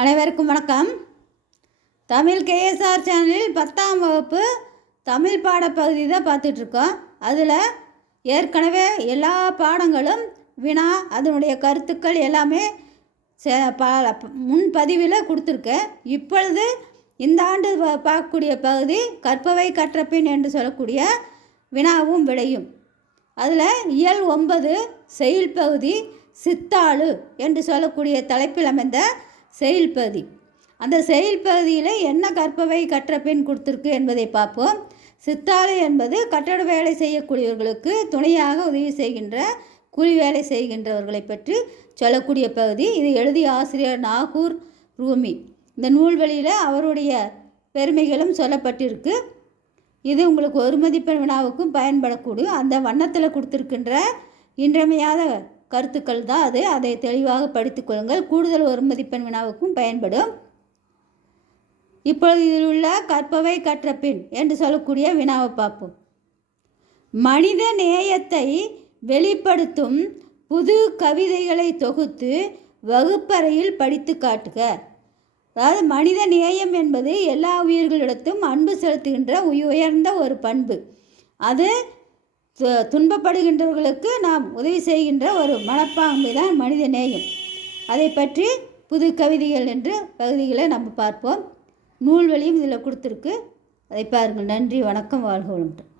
அனைவருக்கும் வணக்கம். தமிழ் கேஎஸ்ஆர் சேனலில் பத்தாம் வகுப்பு தமிழ் பாடப்பகுதி தான் பார்த்துட்ருக்கோம். அதில் ஏற்கனவே எல்லா பாடங்களும் வினா அதனுடைய கருத்துக்கள் எல்லாமே சே பா முன்பதிவில் கொடுத்துருக்கேன். இப்பொழுது இந்த ஆண்டு பார்க்கக்கூடிய பகுதி கற்பவை கற்றப்பின் என்று சொல்லக்கூடிய வினாவும் விடையும். அதில் இயல் ஒன்பது செயல் பகுதி சித்தாளு என்று சொல்லக்கூடிய தலைப்பில் அமைந்த செயல் பகுதி. அந்த செயல் பகுதியில் என்ன கற்பவை கற்ற பின் கொடுத்துருக்கு என்பதை பார்ப்போம். சித்தாலை என்பது கட்டட வேலை செய்யக்கூடியவர்களுக்கு துணையாக உதவி செய்கின்ற கூலி வேலை செய்கின்றவர்களை பற்றி சொல்லக்கூடிய பகுதி. இது எழுதிய ஆசிரியர் நாகூர் ரூமி. இந்த நூல்வழியில் அவருடைய பெருமைகளும் சொல்லப்பட்டிருக்கு. இது உங்களுக்கு ஒரு மதிப்பெண் வினாவுக்கும் பயன்படக்கூடும். அந்த வண்ணத்தில் கொடுத்துருக்கின்ற இன்றமையாத கருத்துக்கள் தான் அது. அதை தெளிவாக படித்துக்கொள்ளுங்கள் கூடுதல் ஒரு மதிப்பெண் வினாவுக்கும் பயன்படும். இப்பொழுது இதில் உள்ள கற்பவை கற்ற பின் என்று சொல்லக்கூடிய வினாவை பார்ப்போம். மனித நேயத்தை வெளிப்படுத்தும் புது கவிதைகளை தொகுத்து வகுப்பறையில் படித்து காட்டுக. அதாவது மனித நேயம் என்பது எல்லா உயிர்களிடத்தும் அன்பு செலுத்துகின்ற உயர்ந்த ஒரு பண்பு. அது து- துன்பப்படுகின்றவர்களுக்கு நாம் உதவி செய்கின்ற ஒரு மனப்பான்மை தான் மனித நேயம். அதை பற்றி புது கவிதைகள் என்று பகுதிகளை நம்ம பார்ப்போம். நூல்வெளியும் இதில் கொடுத்துருக்கு. அதை பாருங்கள். நன்றி வணக்கம் வாழ்க வளமுடன்.